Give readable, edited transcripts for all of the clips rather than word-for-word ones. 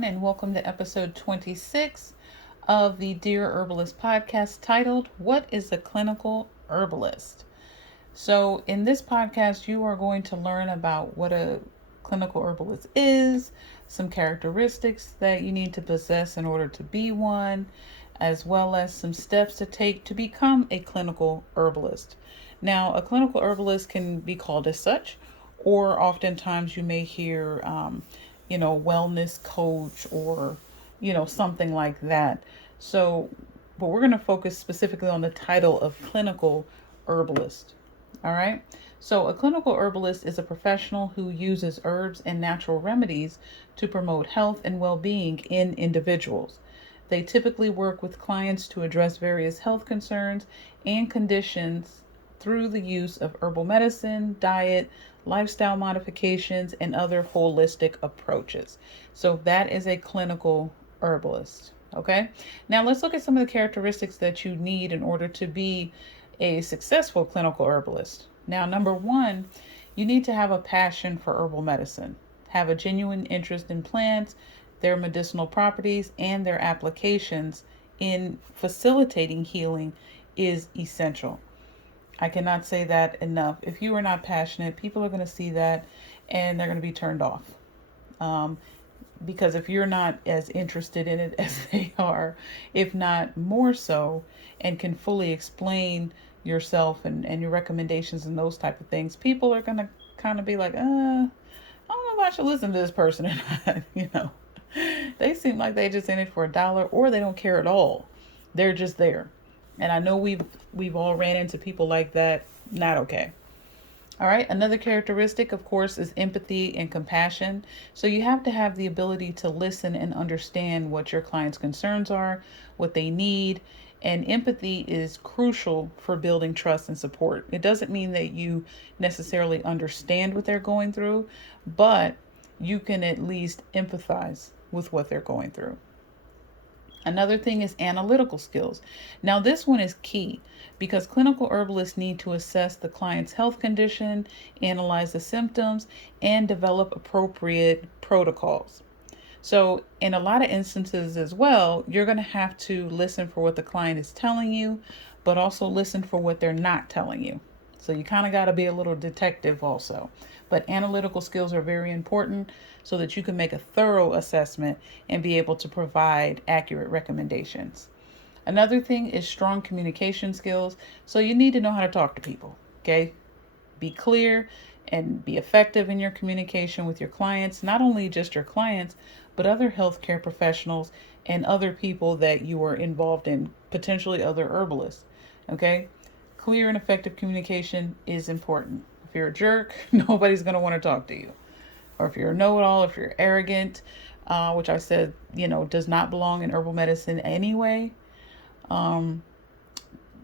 everyone, and welcome to episode 26 of the Dear Herbalist Podcast titled, What is a Clinical Herbalist? So, in this podcast, you are going to learn about what a clinical herbalist is, some characteristics that you need to possess in order to be one, as well as some steps to take to become a clinical herbalist. Now, a clinical herbalist can be called as such, or oftentimes you may hear, wellness coach or, something like that. So, but we're going to focus specifically on the title of clinical herbalist. All right. So, a clinical herbalist is a professional who uses herbs and natural remedies to promote health and well being in individuals. They typically work with clients to address various health concerns and conditions through the use of herbal medicine, diet, lifestyle modifications, and other holistic approaches. So, that is a clinical herbalist. Okay. Now, let's look at some of the characteristics that you need in order to be a successful clinical herbalist. Now, number one, you need to have a passion for herbal medicine, have a genuine interest in plants, their medicinal properties, and their applications in facilitating healing is essential. I cannot say that enough. If you are not passionate, people are going to see that and they're going to be turned off. Because if you're not as interested in it as they are, if not more so, and can fully explain yourself and your recommendations and those type of things, people are going to kind of be like, I don't know if I should listen to this person or not. They seem like they just in it for a dollar, or they don't care at all. They're just there. And I know we've all ran into people like that. Not okay. All right. Another characteristic, of course, is empathy and compassion. So you have to have the ability to listen and understand what your client's concerns are, what they need. And empathy is crucial for building trust and support. It doesn't mean that you necessarily understand what they're going through, but you can at least empathize with what they're going through. Another thing is analytical skills. Now, this one is key because clinical herbalists need to assess the client's health condition, analyze the symptoms, and develop appropriate protocols. So, in a lot of instances as well, you're going to have to listen for what the client is telling you, but also listen for what they're not telling you. So, you kind of got to be a little detective also. But analytical skills are very important so that you can make a thorough assessment and be able to provide accurate recommendations. Another thing is strong communication skills. So, you need to know how to talk to people, okay? Be clear and be effective in your communication with your clients, not only just your clients, but other healthcare professionals and other people that you are involved in, potentially other herbalists. Okay? Clear and effective communication is important. If you're a jerk, nobody's going to want to talk to you. Or if you're a know-it-all, if you're arrogant, which I said, does not belong in herbal medicine anyway, then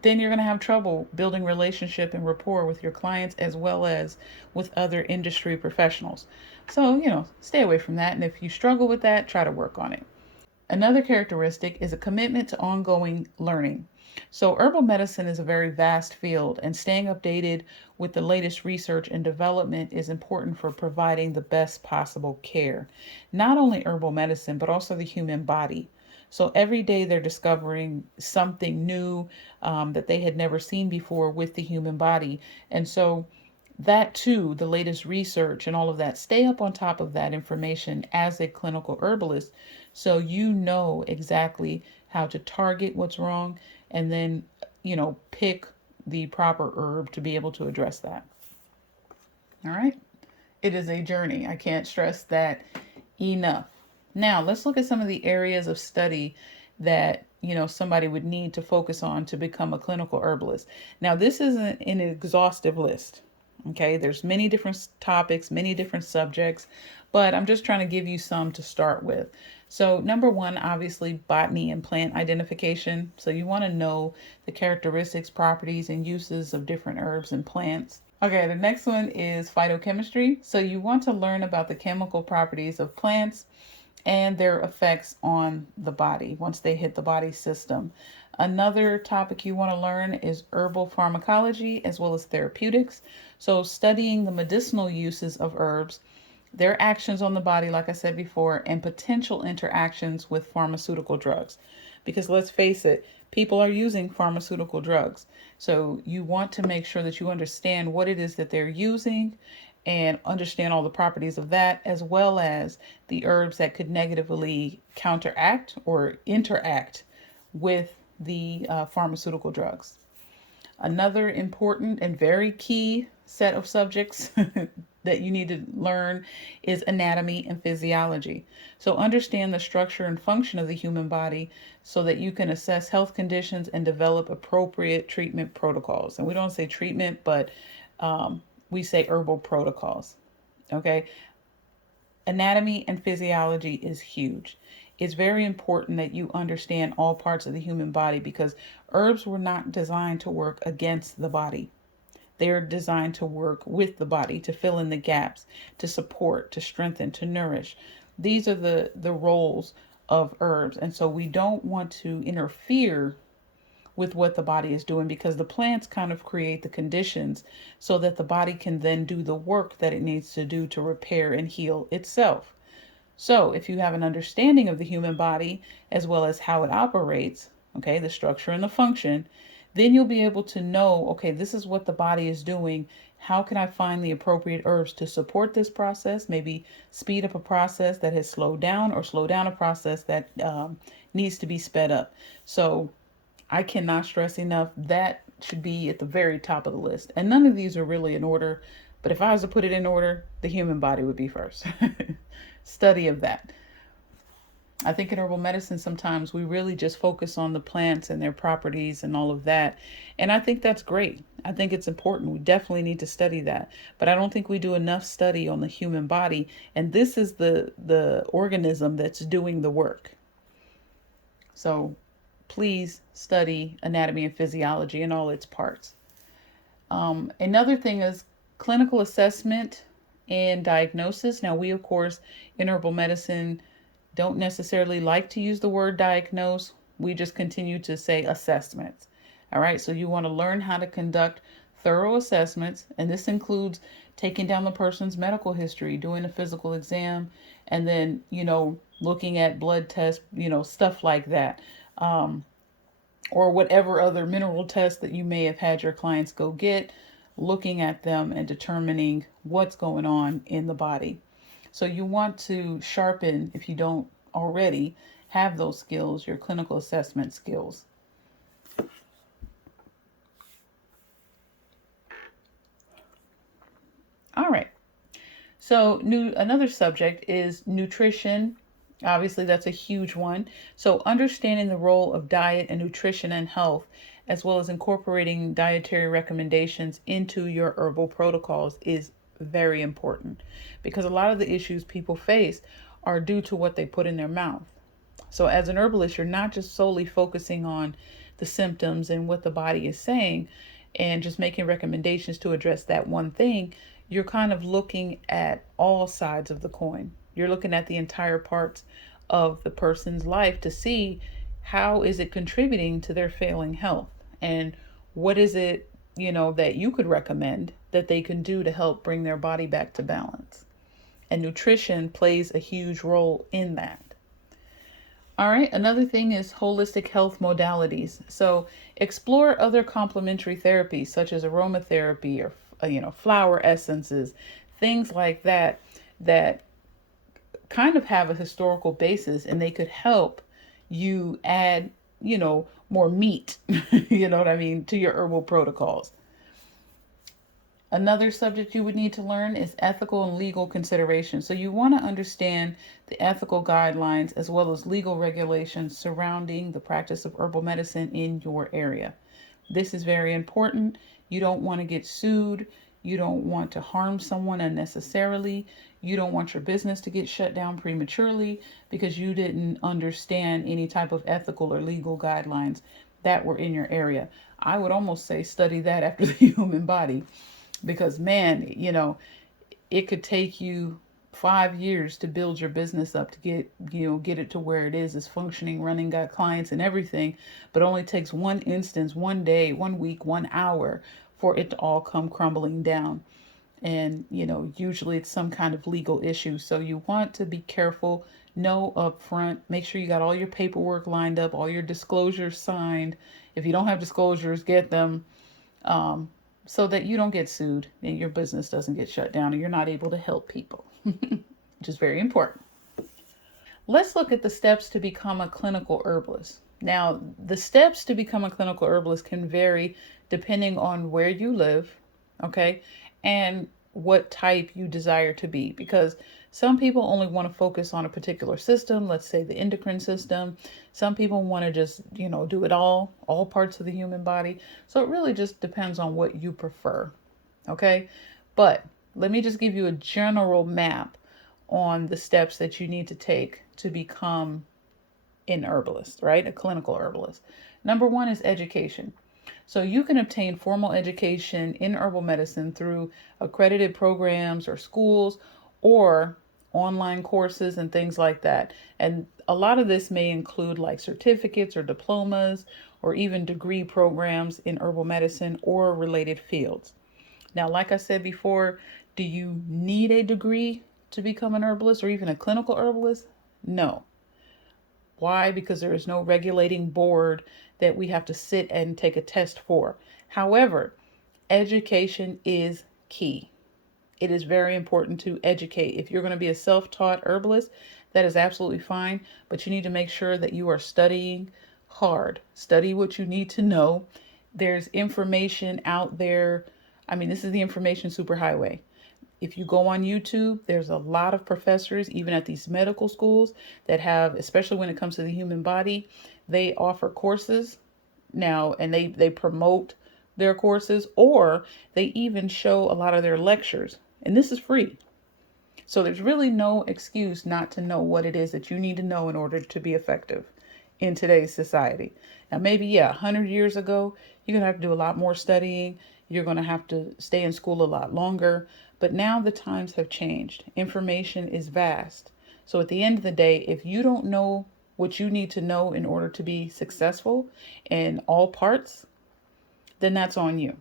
you're going to have trouble building relationship and rapport with your clients as well as with other industry professionals. So, stay away from that. And if you struggle with that, try to work on it. Another characteristic is a commitment to ongoing learning. So, herbal medicine is a very vast field, and staying updated with the latest research and development is important for providing the best possible care. Not only herbal medicine, but also the human body. So every day they're discovering something new that they had never seen before with the human body. And so that too, the latest research and all of that, stay up on top of that information as a clinical herbalist so you know exactly how to target what's wrong and then, pick the proper herb to be able to address that. All right. It is a journey. I can't stress that enough. Now, let's look at some of the areas of study that, somebody would need to focus on to become a clinical herbalist. Now, this isn't an exhaustive list. Okay, there's many different topics, many different subjects, but I'm just trying to give you some to start with. So, number one, obviously, botany and plant identification. So, you want to know the characteristics, properties, and uses of different herbs and plants. Okay, the next one is phytochemistry. So, you want to learn about the chemical properties of plants and their effects on the body once they hit the body system. Another topic you want to learn is herbal pharmacology as well as therapeutics. So, studying the medicinal uses of herbs their actions on the body, like I said before, and potential interactions with pharmaceutical drugs. Because let's face it, people are using pharmaceutical drugs. So you want to make sure that you understand what it is that they're using and understand all the properties of that, as well as the herbs that could negatively counteract or interact with the pharmaceutical drugs. Another important and very key set of subjects that you need to learn is anatomy and physiology. So, understand the structure and function of the human body so that you can assess health conditions and develop appropriate treatment protocols. And we don't say treatment, but we say herbal protocols. Okay, anatomy and physiology is huge. It's very important that you understand all parts of the human body because herbs were not designed to work against the body. They're designed to work with the body, to fill in the gaps, to support, to strengthen, to nourish. These are the roles of herbs. And so we don't want to interfere with what the body is doing because the plants kind of create the conditions so that the body can then do the work that it needs to do to repair and heal itself. So, if you have an understanding of the human body as well as how it operates, okay, the structure and the function, then you'll be able to know, okay, this is what the body is doing. How can I find the appropriate herbs to support this process? Maybe speed up a process that has slowed down or slow down a process that needs to be sped up. So, I cannot stress enough that should be at the very top of the list. And none of these are really in order, but if I was to put it in order, the human body would be first. Study of that. I think in herbal medicine, sometimes we really just focus on the plants and their properties and all of that. And I think that's great. I think it's important. We definitely need to study that. But I don't think we do enough study on the human body. And this is the organism that's doing the work. So please study anatomy and physiology in all its parts. Another thing is clinical assessment and diagnosis. Now, we, of course, in herbal medicine, don't necessarily like to use the word diagnose. We just continue to say assessments. All right, so you want to learn how to conduct thorough assessments, and this includes taking down the person's medical history, doing a physical exam, and then, looking at blood tests, stuff like that. Or whatever other mineral tests that you may have had your clients go get, looking at them and determining what's going on in the body. So you want to sharpen, if you don't already have those skills, your clinical assessment skills. All right. So another subject is nutrition. Obviously, that's a huge one. So understanding the role of diet and nutrition and health, as well as incorporating dietary recommendations into your herbal protocols is very important because a lot of the issues people face are due to what they put in their mouth. So as an herbalist, you're not just solely focusing on the symptoms and what the body is saying and just making recommendations to address that one thing. You're kind of looking at all sides of the coin. You're looking at the entire parts of the person's life to see how is it contributing to their failing health and what is it, that you could recommend that they can do to help bring their body back to balance. And nutrition plays a huge role in that. All right, another thing is holistic health modalities. So explore other complementary therapies such as aromatherapy or flower essences, things like that that kind of have a historical basis and they could help you add, more meat, to your herbal protocols. Another subject you would need to learn is ethical and legal considerations. So you want to understand the ethical guidelines as well as legal regulations surrounding the practice of herbal medicine in your area. This is very important. You don't want to get sued. You don't want to harm someone unnecessarily. You don't want your business to get shut down prematurely because you didn't understand any type of ethical or legal guidelines that were in your area. I would almost say study that after the human body because, man, it could take you 5 years to build your business up to get it to where it is functioning, running, got clients and everything, but only takes one instance, one day, 1 week, 1 hour for it to all come crumbling down. And, usually it's some kind of legal issue. So you want to be careful, know up front, make sure you got all your paperwork lined up, all your disclosures signed. If you don't have disclosures, get them, so that you don't get sued and your business doesn't get shut down and you're not able to help people, which is very important. Let's look at the steps to become a clinical herbalist. Now, the steps to become a clinical herbalist can vary depending on where you live, okay, and what type you desire to be, because some people only want to focus on a particular system, let's say the endocrine system. Some people want to just, do it all parts of the human body. So it really just depends on what you prefer, okay? But let me just give you a general map on the steps that you need to take to become an herbalist, right? A clinical herbalist. Number one is education. So you can obtain formal education in herbal medicine through accredited programs or schools or online courses and things like that. And a lot of this may include like certificates or diplomas or even degree programs in herbal medicine or related fields. Now, like I said before, do you need a degree to become an herbalist or even a clinical herbalist? No. Why? Because there is no regulating board that we have to sit and take a test for. However, education is key. It is very important to educate. If you're going to be a self-taught herbalist, that is absolutely fine, but you need to make sure that you are studying hard. Study what you need to know. There's information out there. I mean, this is the information superhighway. If you go on YouTube, there's a lot of professors, even at these medical schools, that have, especially when it comes to the human body, they offer courses now, and they promote their courses, or they even show a lot of their lectures, and this is free. So there's really no excuse not to know what it is that you need to know in order to be effective in today's society. Now, maybe, 100 years ago, you're going to have to do a lot more studying. You're going to have to stay in school a lot longer. But now the times have changed. Information is vast. So at the end of the day, if you don't know what you need to know in order to be successful in all parts, then that's on you.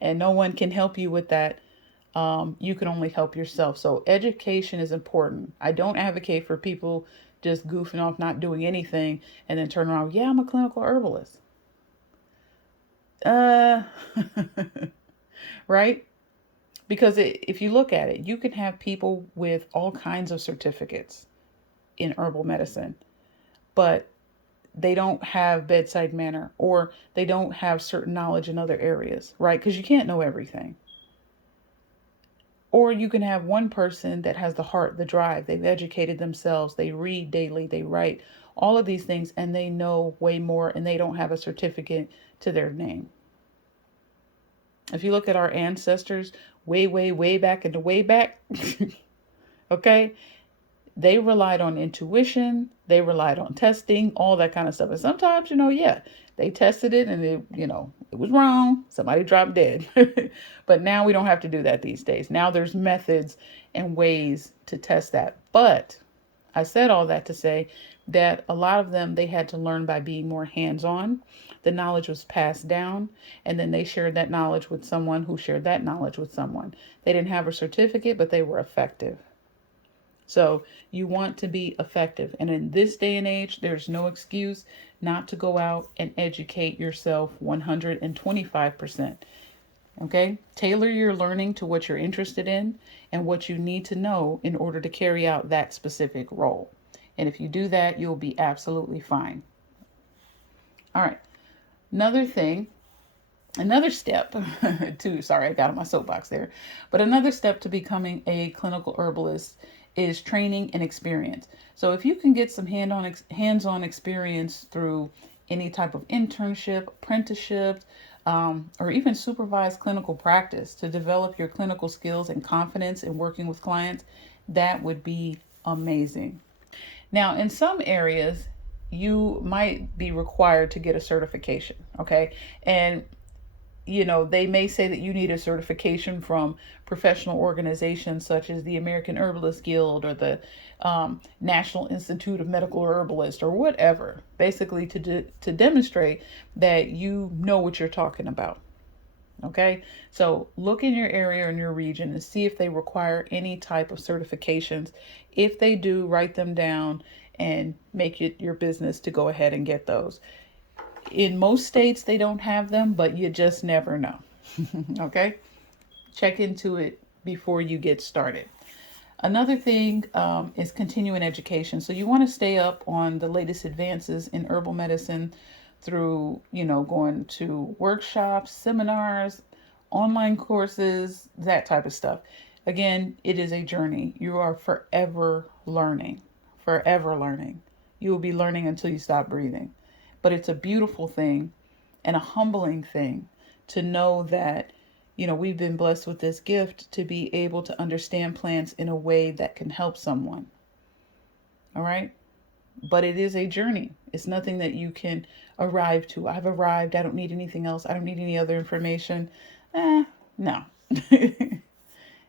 And no one can help you with that. You can only help yourself. So education is important. I don't advocate for people just goofing off, not doing anything, and then turn around, yeah, I'm a clinical herbalist. Right? Because if you look at it, you can have people with all kinds of certificates in herbal medicine, but they don't have bedside manner or they don't have certain knowledge in other areas, right? Because you can't know everything. Or you can have one person that has the heart, the drive, they've educated themselves, they read daily, they write, all of these things, and they know way more and they don't have a certificate to their name. If you look at our ancestors way, way, way back in the way back, okay, they relied on intuition, they relied on testing, all that kind of stuff. And sometimes, they tested it and it was wrong. Somebody dropped dead. But now we don't have to do that these days. Now there's methods and ways to test that. But I said all that to say that a lot of them, they had to learn by being more hands-on. The knowledge was passed down, and then they shared that knowledge with someone who shared that knowledge with someone. They didn't have a certificate, but they were effective. So you want to be effective. And in this day and age, there's no excuse not to go out and educate yourself 125%. Okay? Tailor your learning to what you're interested in and what you need to know in order to carry out that specific role. And if you do that, you'll be absolutely fine. All right. Another step sorry, I got on my soapbox there, but another step to becoming a clinical herbalist is training and experience. So if you can get some hands-on experience through any type of internship, apprenticeship, or even supervised clinical practice to develop your clinical skills and confidence in working with clients, that would be amazing. Now, in some areas, you might be required to get a certification, okay? And they may say that you need a certification from professional organizations such as the American Herbalist Guild or the National Institute of Medical Herbalists or whatever, basically to demonstrate that you know what you're talking about. Okay, so look in your area or in your region and see if they require any type of certifications. If they do, write them down and make it your business to go ahead and get those. In most states, they don't have them, but you just never know. Okay, check into it before you get started. Another thing is continuing education. So you want to stay up on the latest advances in herbal medicine through, going to workshops, seminars, online courses, that type of stuff. Again, it is a journey. You are forever learning, forever learning. You will be learning until you stop breathing. But it's a beautiful thing and a humbling thing to know that we've been blessed with this gift to be able to understand plants in a way that can help someone. All right. But it is a journey. It's nothing that you can arrive to. I've arrived. I don't need anything else. I don't need any other information. No.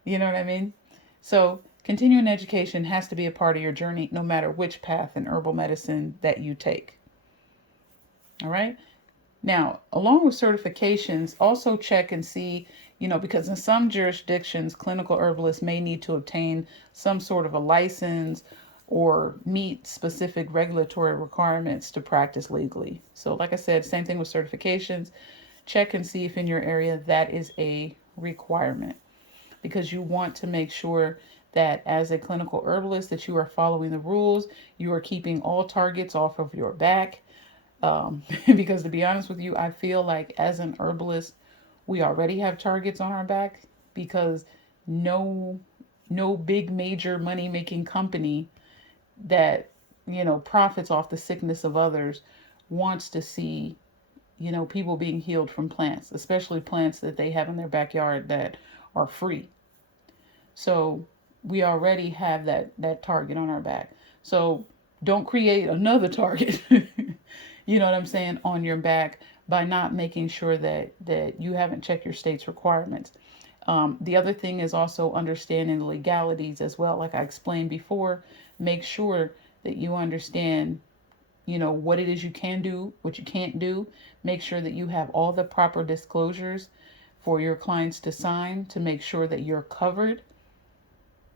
You know what I mean? So continuing education has to be a part of your journey, no matter which path in herbal medicine that you take. All right. Now, along with certifications, also check and see, because in some jurisdictions, clinical herbalists may need to obtain some sort of a license or meet specific regulatory requirements to practice legally. So, like I said, same thing with certifications. Check and see if in your area that is a requirement, because you want to make sure that as a clinical herbalist that you are following the rules, you are keeping all targets off of your back. Because to be honest with you, I feel like as an herbalist, we already have targets on our back, because no big major money making company that profits off the sickness of others wants to see people being healed from plants, especially plants that they have in their backyard that are free. So we already have that target on our back. So don't create another target. You know what I'm saying, on your back, by not making sure that you haven't checked your state's requirements. The other thing is also understanding the legalities as well. Like I explained before, make sure that you understand, what it is you can do, what you can't do. Make sure that you have all the proper disclosures for your clients to sign to make sure that you're covered.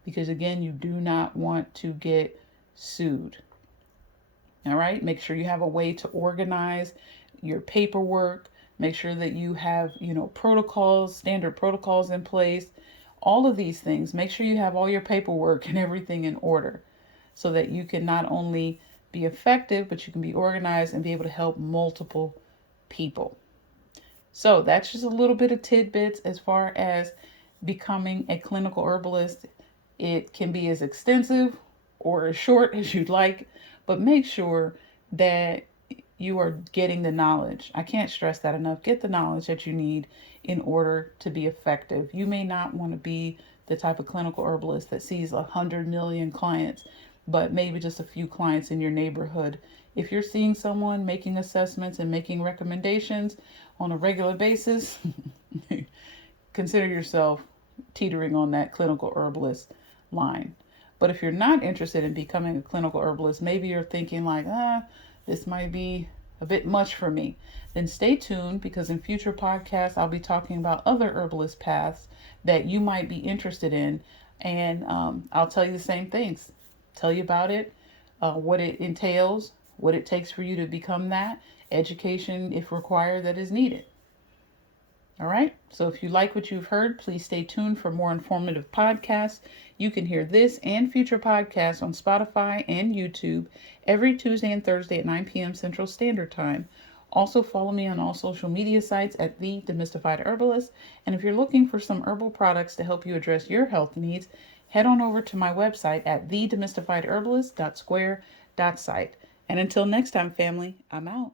Because again, you do not want to get sued. All right, make sure you have a way to organize your paperwork. Make sure that you have, protocols, standard protocols in place. All of these things, make sure you have all your paperwork and everything in order so that you can not only be effective, but you can be organized and be able to help multiple people. So that's just a little bit of tidbits as far as becoming a clinical herbalist. It can be as extensive or as short as you'd like, but make sure that you are getting the knowledge. I can't stress that enough. Get the knowledge that you need in order to be effective. You may not want to be the type of clinical herbalist that sees 100 million clients, but maybe just a few clients in your neighborhood. If you're seeing someone making assessments and making recommendations on a regular basis, consider yourself teetering on that clinical herbalist line. But if you're not interested in becoming a clinical herbalist, maybe you're thinking like, this might be a bit much for me, then stay tuned, because in future podcasts, I'll be talking about other herbalist paths that you might be interested in. And I'll tell you the same things, tell you about it, what it entails, what it takes for you to become that, education, if required, that is needed. All right. So if you like what you've heard, please stay tuned for more informative podcasts. You can hear this and future podcasts on Spotify and YouTube every Tuesday and Thursday at 9 p.m. Central Standard Time. Also follow me on all social media sites at The Demystified Herbalist. And if you're looking for some herbal products to help you address your health needs, head on over to my website at thedemystifiedherbalist.square.site. And until next time, family, I'm out.